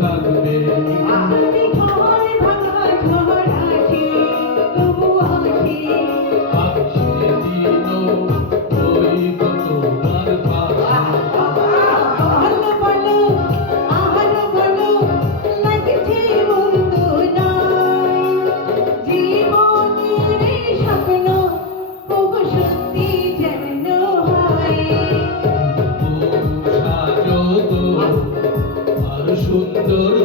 থাকবে। যদি ঘর ভাঙা ঝড় আসে তবু আসে, আমি সেদিনও রইব তোমার পাশে। বলো বলো আর বলো লাগছে মন্দ নয়, জীবনের এই স্বপ্ন ওগো সত্যি যেন হয়। বউ সাজো গো আর সুন্দর